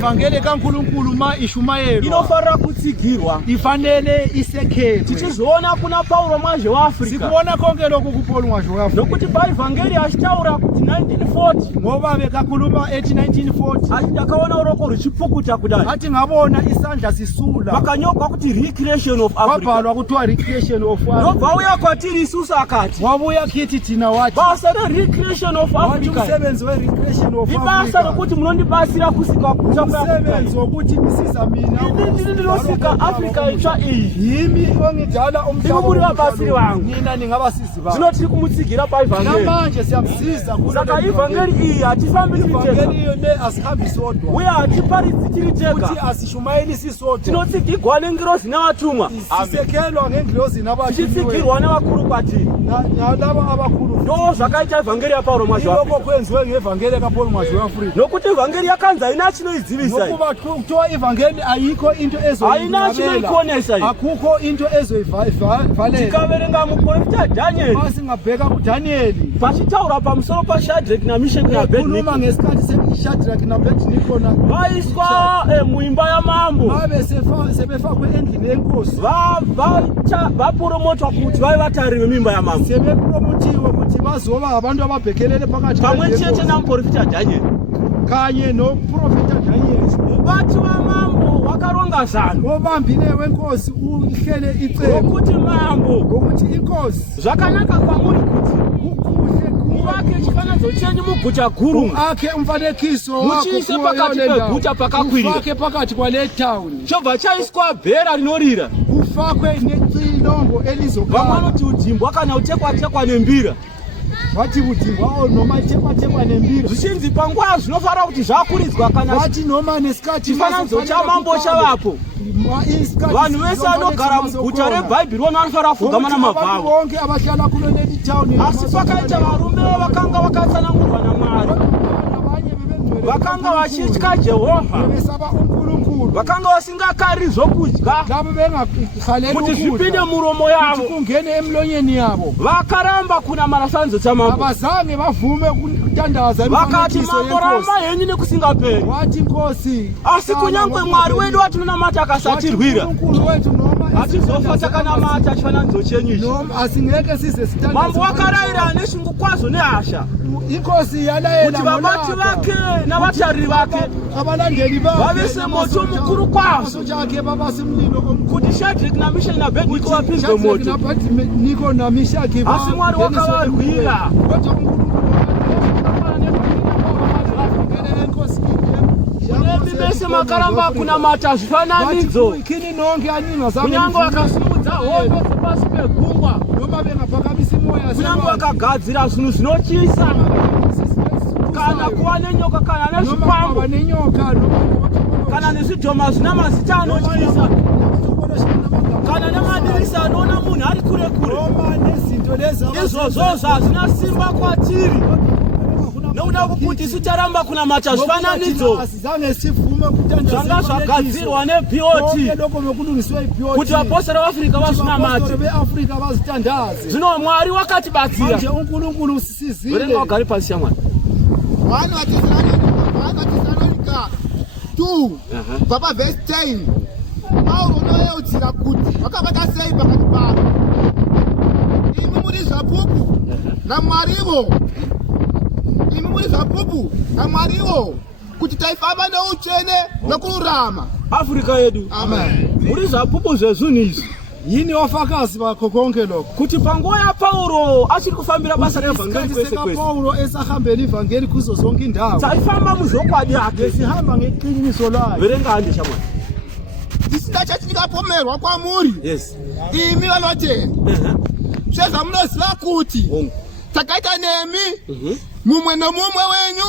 Vangeli kaNkulunkulu ma ishumayelwa inofanira kutsigirwa, ifanele isekhethwe. tichizoona kuna Paulo mwaje wa Afrika Sikuona konke lokhu kuPaulo mwaje wa Afrika nokuti paivhangeri achitaura kuti 1940 ngoba bekakhuluma ethi 1940 achidakaona uroko ruchipukuta kudai athi ngabona isandla sisula vakanyogwa kuti recreation of Africa kwabhalwa kuthiwa recreation of Africa. nobva uya kwatiri isusu akati Wabuya khithi thina wathi basa re-recreation of wathi Africa umsebenzi we-recreation of ibasa Africa rokuti munondibasira kusika kucha umsebenzi wokuthi nisiza mina ndilosika Africa itsva iyi yimi ongidala imo muri vabasiri vangu nina ningabasizi vangu zvino tiri kumutsigira paivhangeri namanje siyamsiza saka ivhangeri iyi hatifambi tiri tega ivhangeri iyo asihambi sodwa uye hatiparidzi tiri tega kuti asishumayeli sisodwa tinotsigirwa nengirozi navatumwa sisekelwa ngengilozi tichitsigirwa nevakuru kwatiri nalaba abakhulu ndo zvakaita ivhangeri yaPaulo mwaje wa iloko Afrika kwenziwe ngevhangeli kaPaulo mwaje wa Afrika nokuti ivhangeri yakanzi haina chinoidzivisa nokuba kuthiwa ivhangeli ayikho into haina chinoikonesa iyi akukho into ezoyivalela tikaverenga muprofita Daniel masingabheka kuDanieli pachitaura pamusoro paShadrach naMeshach naAbednego khuluma ngesikhathi seShadrach naAbednego vaiswa muimba yamambo babe sebefakwe endlini yenkosi vapromotwa kuti vave vatari vemimba yamambo sebepromotiwe kuti bazoba abantu ababhekelele phakathi pamwe chete namuprofita Daniel kanye noprofita Daniel vati vamambo vakaronga zano obambile wenkosi uhlele icebo ngokuti mambo ngokuthi inkosi zvakanaka kwamuri kuti muvake chifananidzo chenyu muguta guru akhe umfanekiso muchiise pakati peguta pakakwirira ufake pakati kwale town chobva chaiswa bhera rinorira kufakwe nexilongo elizokhala vamwe vanoti udzimbwa kana utekwa nembira vati udzimbwa noma tekwa nembira zvichinzi panguva zvinofanira kuti zvakuridzwa kana vati noma nesikati chifananidzo chamambo chavapo vanhu vese vanogara muguta rebhaibheri vanofanira kufugama namabvawo vonke abahlala kulo leli town asi pakaita varume vakanga vakatsanangurwa naMwari vakanga vachitya Jehovha vakanga vasingakari zvokudya kuti zvipinde muromo yavo kungene emlonyeni yavo vakaramba kunamata chifananidzo chamambo avazange vavume kutandaza vakati mambo rama henyu nekusingaperi wati nkosi asi kunyange Mwari wedu watinonamata akasatirwira hatizofa takanamata chifananidzo chenyu ichi asingeke size mambo wakarayira neshungu kwazvo nehasha inkosi yalayela kuti vabati vake navatariri vake abalandeli vave semoto mukuru kwazvo chake babasi mlilo kuti Shadrach naMeshach naAbednego vapinzwe moto niko naMeshach asi Mwari wakavarwira vese makaramba kunamata zvifananidzo kunyange vakasimudza hondo pasi pegungwa kunyange vakagadzira zvinhu zvinotyisa kana kuva nenyoka kana nezvipambo kana nezvidhoma zvina mazita anotyisa kana nemadirisa anoona munhu ari kure kure izvozvo hazvina simba kwatiri nokuda kuti sitaramba kunamata zvifananidzo zvanga zvagadzirwa neBOT kuti vapostori veAfrica vazvinamate zvino Mwari wakatibatsira verenga wagari pasi shamwari 1 2 baba verse 10 Paulo unoyeudzira kuti vakabata sei pakati pavo imi muri zvapupu naMwarivo imi muri zvapupu naMwarivo kuti taifamba noutsvene nokururama Afrika yedu amen muri zvapupu zvezvinhu izvi yini wafakazi vakho konke lokho kuti panguva yaPaulo achiri kufambira basa revhangeri kwese kwese Paulo esahambela ivhangeri kuzo zonke indawo taifamba muzvokwadi yake sihamba ngeqiniso layo verenga handi shamwari tisinga chachitikapomerwa kwamuri yes imi vanotenda sezvamunoziva kuti takaita nemi mumwe nomumwe wenyu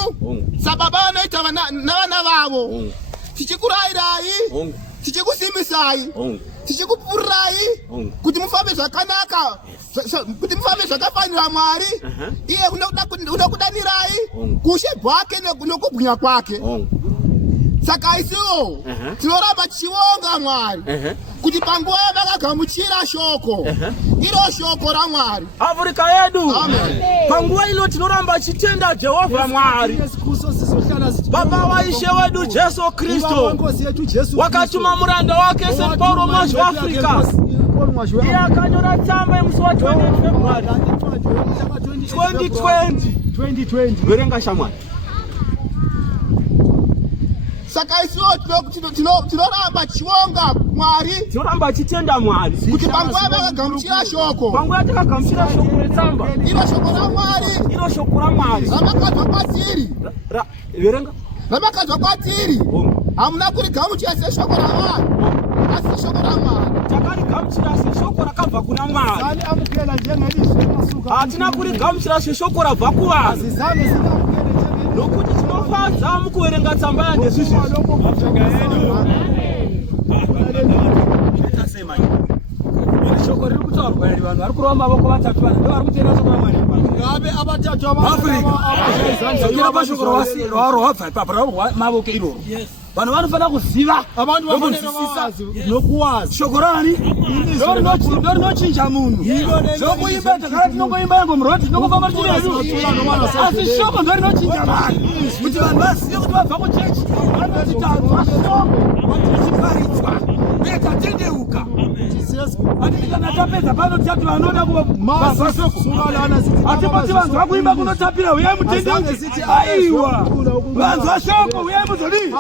sababa vanoita navana vavo tichikurayirai tichikusimisai tichikupfurirai kuti mufambe zvakanaka kuti mufambe zvakafanira Mwari iye unokudanirai kushe bwake nokubwinya kwake saka isiwo tinoramba tichivonga Mwari kuti panguva yavakagamuchira shoko iro shoko raMwari Afrika yedu panguva ino tinoramba tichitenda Jehovha Mwari Baba wa Ishe wedu Yesu Kristo wakatuma muranda wake St. Paulo mwazi wa Afrika iye akanyora tsamba yemusi wa 2020 verenga shamwari. Saka isiwo tinoramba chionga Mwari, tinoramba chitenda Mwari kuti panguva vakagamuchira shoko, panguva takagamuchira shoko retsamba, iro shoko raMwari, iro shoko raMwari ramakadzwa kwatiri, verenga ramakadzwa kwatiri, hamuna kurigamuchira seshoko ravanhu asi shoko raMwari. Takarigamuchira seshoko rakabva kuna Mwari, hatina kurigamuchira seshoko rabva kuvanhu, nokuti tinofadza mukuverenga tsamba yandezvizvi. Shoko riri kutaurwa iri vanhu vari kurova mavoko vatatu vanhu ndo vari kutenda shoko raMwari. Ngave avatatu Afrika zvakira pashoko rawaro wabva ipapo rava mavoko iroro. Vanhu vanofanira kuziva, abantu vanofanira nokuwazi shoko rani ndo rinochinja munhu. Zvokuimba takara tinongoimba ngomuroti tinongofamba tichiredu, asi shoko ndo rinochinja vanhu kuti vanhu vazive kuti vabva kuchechi vanoti tanzwa shoko tichiparidzwa uye tatendeuka. Hatiti kana tapedza pano tichati vanoda kubasa shoko hatipoti vanhu vakuimba kunotapira uyai mutendeuke. Aiwa vanzwa shoko uyai muzodii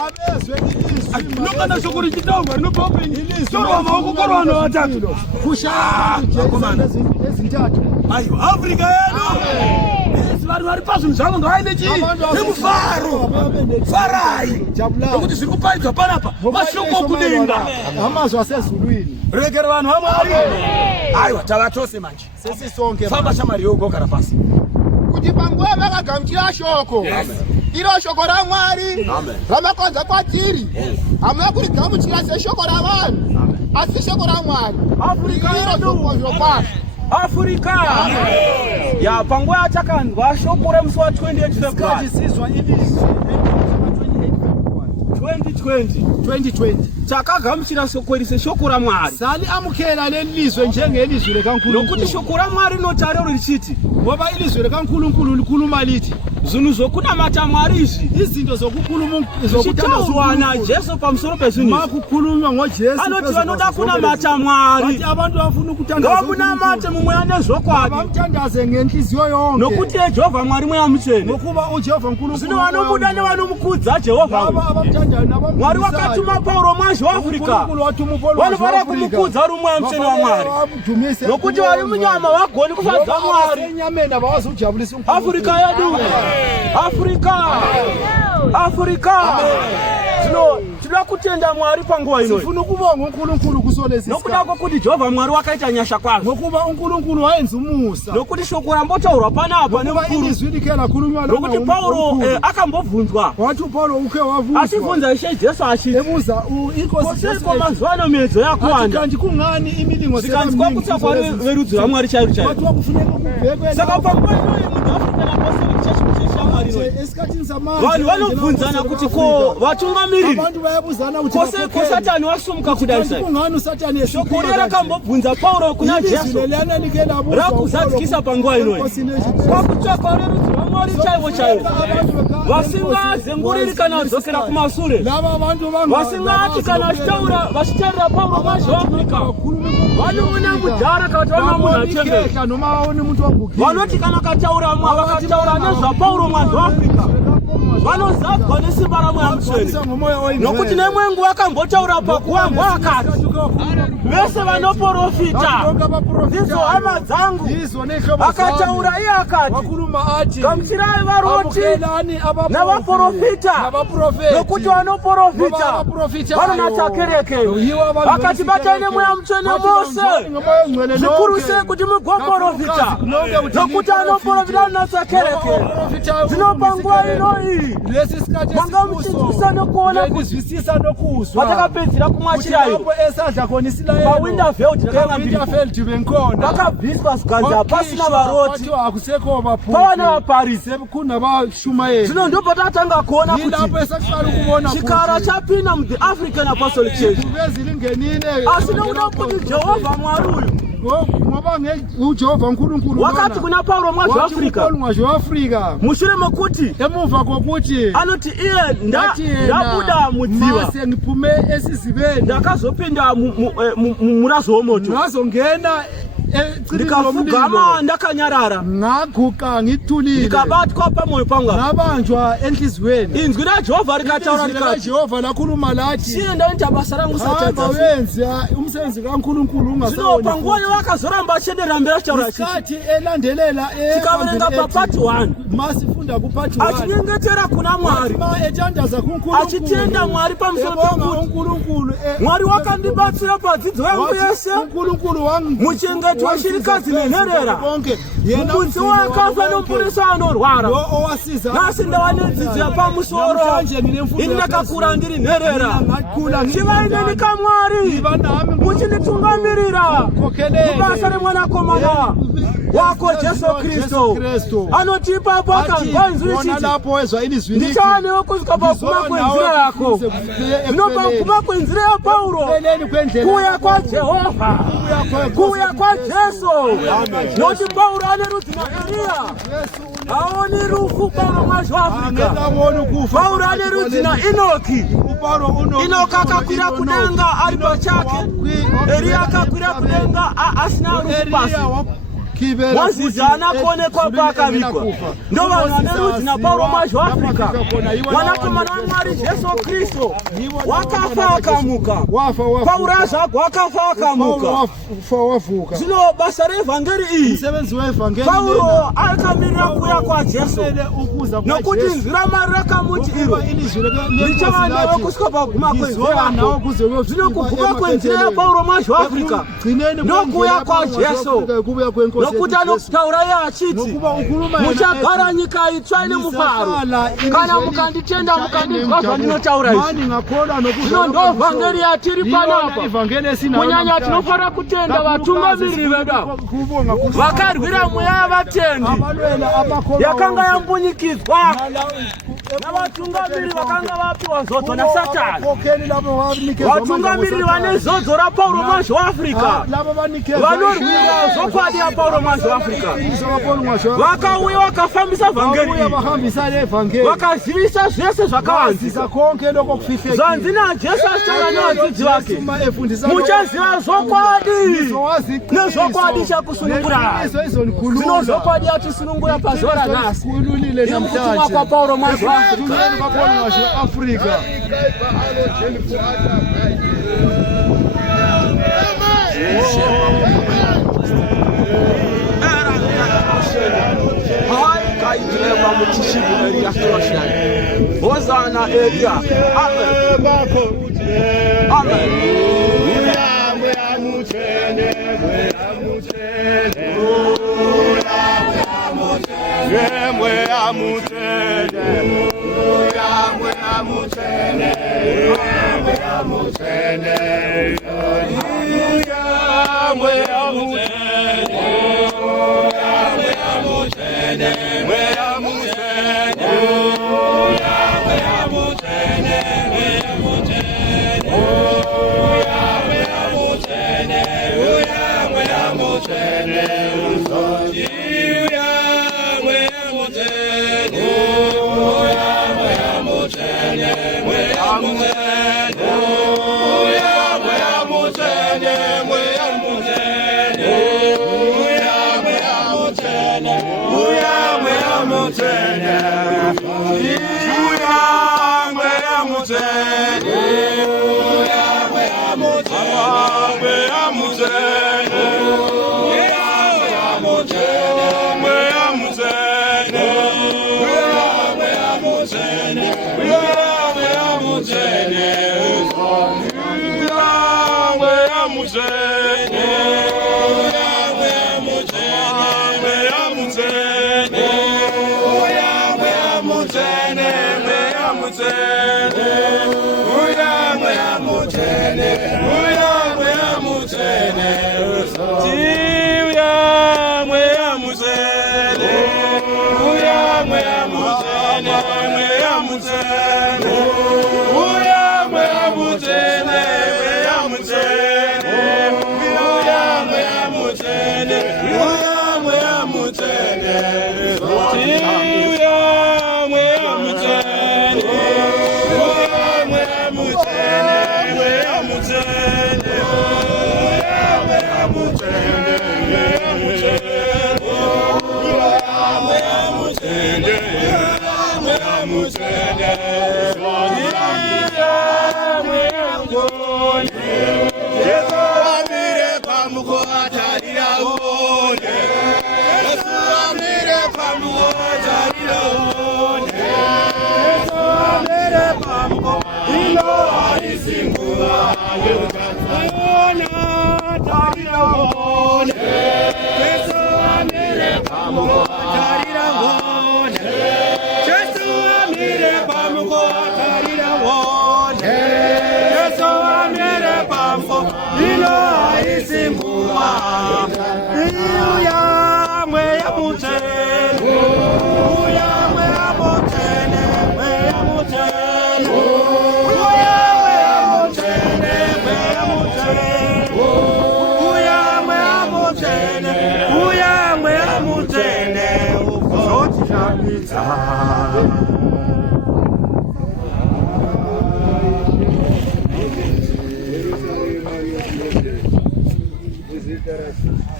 nokana shoko richitaurwa rinobva upenyu torwa maoko korwa vanhu vatatu kushakomana ezintatu. Aiwa Afrika yedu vanhu vari pazvinhu zvavo ndoaine chii nemufaro farai nokuti zviri kuparidzwa panapa mashoko okudenga amazwa sezuluini. Regera vanhu vaMwari. Aiwa tavatose manje sesi sonke famba shamari yogogara pasi kuti panguva vakagamuchira shoko, iro shoko raMwari ramakadzwa kwatiri, hamuna kurigamuchira seshoko ravanhu asi shoko raMwari. Afrika ya panguva yatakanzwa shoko remusi wa 28 February 2020 takagamuchira shoko iri seshoko raMwari. sali amukela lelizwe njengelizwe lekaNkulunkulu, nokuti shoko raMwari rinotaura richiti ngoba ilizwe lekaNkulunkulu likhuluma lithi zvinhu zvokunamata Mwari izvi izinto zokukhuluma zvichitaurwa naJesu pamusoro pezvinhu makukhulunywa ngoJesu. anoti vanoda kunamata Mwari abantu bafuna ukutandaza ngamunamate mumweya nezvokwadi, bamtandaze ngenhliziyo yonke nokuti Jehovha Mwari mweya mutsvene. ngokuba uJehovha Nkulunkulu Zvino vanomuda nevanomukudza Jehovha Mwari wakatuma Paulo mwazi waAfrika vanofanira kumukudza uri mweya mutsvene waMwari, nokuti vari munyama vagoni kufadza Mwari. Afrika yedu, Afrika zvino tinoda kutenda Mwari panguva ino. Sifuna ukubonga uNkulunkulu kusolesi nokuda kwokuti Jehovha Mwari wakaita nyasha kwazvo, ngokuba uNkulunkulu wayenza umusa, nokuti shoko rambotaurwa panapa nemukuru, nokuti Paulo akambobvunzwa wati Paulo uke wavunzwa achibvunza Ishe Jesu achiti ebuza koseko mazuva ano miedzo yakuwanda kandi kungani imilingo zikanzwa kutsa kwari verudzi rwaMwari chairu chairu. wati wakufuneka kubhekwe Saka panguva inoyi munhu Afrika Apostolic Church mucheshamwari inoyi esikhathini samanje vanhu vanobvunzana kuti ko vatungamiriri abantu bayabuzana kuti ko Satani wasumuka kudai sai. kungani Satani Shoko rero rakambobvunza Paulo kuna Jesu rakuzadzikisa panguva inoyi kwakutsvakwa rerudzi rwaMwari chaivo chaivo, vasingazenguriri kana vadzokera kumashure, vasingati kana vachitarira Paulo mwazi waAfrika vanoona mudhara kana kuti vanoona munhu atembera, vanoti kana vakataura nezvaPaulo mwazi waAfrika vanozadzwa nesimba raMweya Mutsvene, nokuti nemwe nguva akambotaura pakuwamba akati vese vanoprofita ndidzo hama dzangu, akataura iye akati gamuchirai varoti navaprofita, nokuti vanoprofita vanonatsa kerekeyo. Akati batai nemweya mutsvene mose zvikuru sei kuti mugoprofita, nokuti anoprofita anonatsa kerekeyo. Zvino panguva inoyi manga muchinzwisa nokuona kuzwisisa nokuzwa vatakapedzera kumwachirayo paWinterveld vakabviswa ziganzi hapasina varoti pava navaparidzi. Zvino ndo patatanga kuona kuti chikara chapinda muThe African Apostolic Church, asi nokuda kuti Jehovha Mwari uyu wakati kuna Paulo mwazi wa Afrika mushure mokuti anoti iye ndabuda mudziwa ndakazopinda murazo womoto ndikafugama ndakanyarara ndikabatwa pamoyo pangu inzwi raJehovha rikataura rikati sienda ita basa rangu zvino panguva yavakazoramba achenderera mberi achitaura tikaverenga papati 1 achinyengetera kuna Mwari achitenda Mwari pamusoro pekuti Mwari wakandibatsira padzidzo yangu yese muchengeti weshirikadzi nenherera mukudzi wakafa nomuporesa anorwara nhasi ndava nedzidzo yapamusoro ini ndakakura ndiri nherera chivai neni kaMwari muchinditungamirira mubasa remwanakomana wako Jesu Kristo anoti ipapo akanzwa inzwi ichiti ndichaanewo kusvika pakuguma kwenzira yako zvino pakuguma kwenzira yaPaulo kuuya kwaJehovha kuuya kwaJesu nokuti Paulo ane rudzi naEriya haoni rufu Paulo mwazi wa Afrika Paulo ane rudzi naEnoki Enoki akakwira kudenga ari pachake Eriya akakwira kudenga asina rufu pasi mwazizana kuonekwa pakavigwa ndo vanhu vane rudzi naPaulo mwazi wa Afrika mwanakomana waMwari Jesu Kristo wakafa akamuka Paulo zvako wakafa akamuka zvino basa reevhangeri iyi Paulo akamirira kuuya kwaJesu nokuti inzwi raMwari rakamuti iro richava newe kusvika pakuguma kwenzira yako zvino kuguma kwenzira yaPaulo mwazi wa Afrika ndokuuya kwaJesu nokuti anokutaura iye achiti muchagara nyika itsva ine mufaro kana mukanditenda mukandinzwa zvandinotaura izvi zvino ndo vhangeri yatiri panapa kunyanya tinofanira kutenda vatungamiriri vedu vakarwira mweya yavatendi yakanga yambunyikidzwa navatungamiriri vakanga vapiwa zodzo naSatani vatungamiriri vane zodzo raPaulo mwazi wa Afrika vanorwira zokwadi yaPaulo mwazi wa Afrika vakauya vakafambisa vhangeri vakazivisa zvese zvakavanzika zvanzi naJesu achitaura nevadzidzi vake muchaziva zokwadi nezvokwadi chakusunungura zvino zokwadi yatisunungura pazuva ranhasi inokutumwa kwaPaulo mwazi wa Afrika Hosana Elia. Amen. Amen.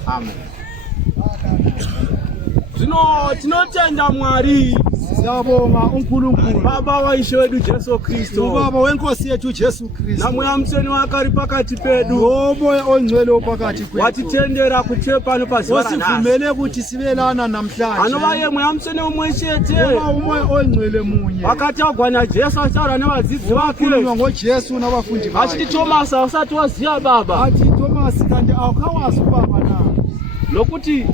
Amen. Tinotenda Mwari. Siyabonga uNkulunkulu Baba wa Ishe wedu Jesu Kristo. Ubaba wenkosi yethu Jesu Kristo. Na muyamseni wakari pakati pedu. Umoya ongcwele opakati kwethu. Watitendera kuthepa no paziwa nasi. Osivumele ukuthi sibelana namhlanje. Anobaye muyamseni umweshete. Umoya ongcwele munye. Wakati agwana Jesu asara nabadzidzi bakhe. Kukhulunywa ngoJesu nabafundi bakhe. Achithi Thomas awusati waziya baba. Athi Thomas kanti awukawazi ubaba na. Lokuthi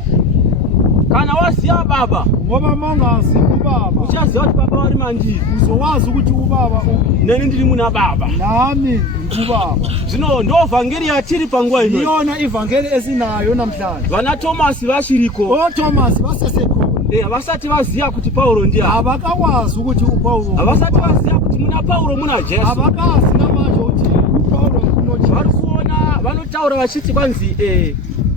kana waziya baba ngoba mongazi ubaba uchaziwa ukuthi baba wari manjini uzowazi ukuthi ubaba neni ndiri muna baba nami ubaba zvino ndo vhangeri yatiri panguva ino iyona ivhangeri esinayo namhlanje vana Thomas vachiriko o Thomas vasesekhona havasati vaziya kuti Paulo ndiani havakawazi ukuthi uPaulo havasati vaziya kuti muna Paulo muna Jesu havakazi namanje kuti uPaulo unojesu vari kuona vanotaura vachiti kwanzi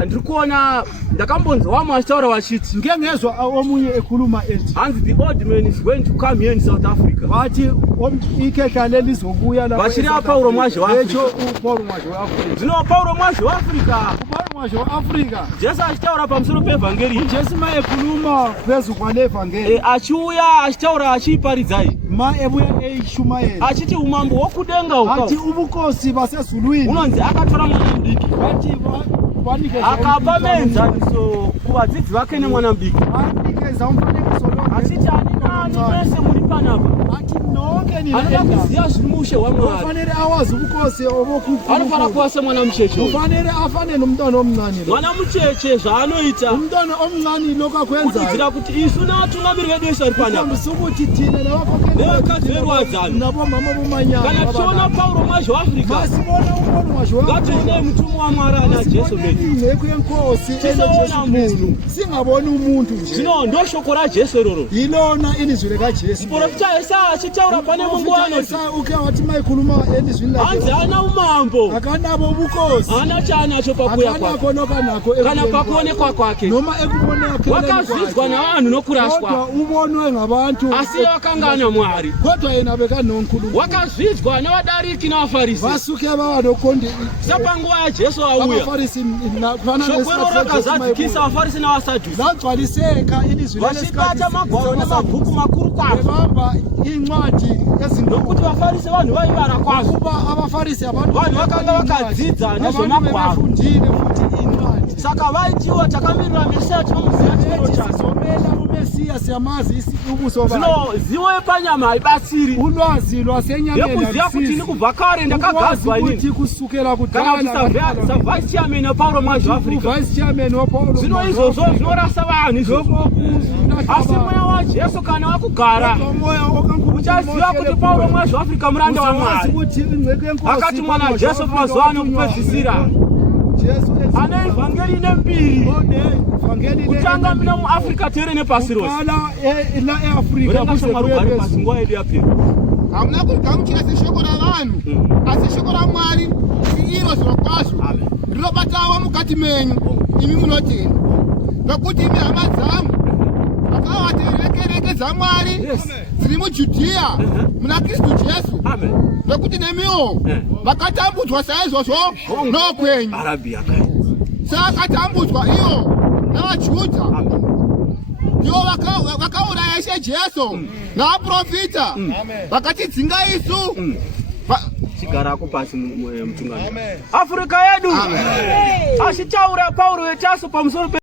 ndiri kuona ndakambonzwa wamwe achitaura vachiti ngengezwa omunye ekhuluma ethi hanzi the old man is going to come here in South Africa vathi ikhehla lelizobuya lapha vachiri aPaulo mwazhe waAfrica uPaulo mwazhe waAfrica zvino Paulo mwazhe waAfrica uPaulo mwazhe waAfrica Jesu achitaura pamusoro pevhangeri Jesu maekhuluma phezu kwale vhangeri achiuya achitaura achiparidzai ebuya eishumayela achiti umambo wokudenga uko ati ubukosi basezulwini unonzi akatora mwana mudiki ati akapa menzaniso kuvadzidzi vake nemwana mudiki anikeza umfanekiso lo achiti ani wese muri panapa ati nonke ni anoda kuziya zviri mushe waMwari ufanele awazi ubukosi obokukhulu anofana kuva semwana mucheche ufanele afane nomntwana omncane mwana mucheche zvaanoita umntwana omncane lokho akwenza kudzidzira kuti isu natungamiri vedu vese vari panapa sukuthi thina nevakadzi verwadzano nabo mama bomanyana kana tichiona Paulo mwazhe waAfrica masibona uPaulo mwazhe waAfrica ngatione mutumwa waMwari ana Jesu bedu ingceko yenkosi tisaona munhu singaboni umuntu nje zvino ndo shoko raJesu iroro yilona ilizwi likaJesu muprofita Yesaya achitaura pane mungu anoti uke wathi mayikhuluma elizwini lakhe hanzi ana umambo akanabo ubukosi hana chanacho pakuya kwake akanako nokanako kana pakuonekwa kwake noma ekuboneka wakazvidzwa navanhu nokuraswa kodwa ubonwe ngabantu asi wakangana Mwari kodwa yena bekanonkulunkulu wakazvidzwa navadariki navafarisi vasuke vava nokondi sapanguva yaJesu auya abafarisi shoko iro rakazadzikisa vafarisi navasadhusi zagcwaliseka ilizwi vachibata magwaro nemabhuku makuru kwazvo vebamba incwadi nokuti vafarisi vanhu vaivara kwazvo kuba abafarisi abantu vanhu vakanga vakadzidza nezvemagwaro fundile futhi incwadi saka vaitiwa takamirira Mesiya tinomuziva chiro chake somela uMesiya siyamazi ubuso bakhe zvino zivo yepanyama haibatsiri ulwazi lwasenyameni yekuziva kuti ndiri kubva kare ndakagadzwa inini kusukela kana kuti savice chairman waPaulo mwazhe waAfrica vice chairman waPaulo zvino izvozvo zvinorasa vanhu izvozvo asi mweya waJesu kana wakugara uchaziva kuti Paulo mwazhe waAfrica muranda waMwari akati mwana Jesu mazuva ano kupedzisira ane ivhangeri nembiri kutanga mina muAfrica tere nepasi rose urenga shamwari ugari pasi nguva yedu yapera hamuna kurigamuchira seshoko ravanhu asi shoko raMwari iro zvirokwazvo rinobatawa mukati menyu imi munotenda nokuti imi hama dzangu vakawaterekereke dzamwari dziri muJudhea muna Kristu Jesu nekuti nemiwo vakatambudzwa saizvozvo nokwenyu sakatambudzwa iyo navaJudha ndivo vakauraya Ishe Jesu navaprofita vakatidzinga isu chigarako pasi mutungano Afrika yedu achitaura Paulo wechaso pamusoro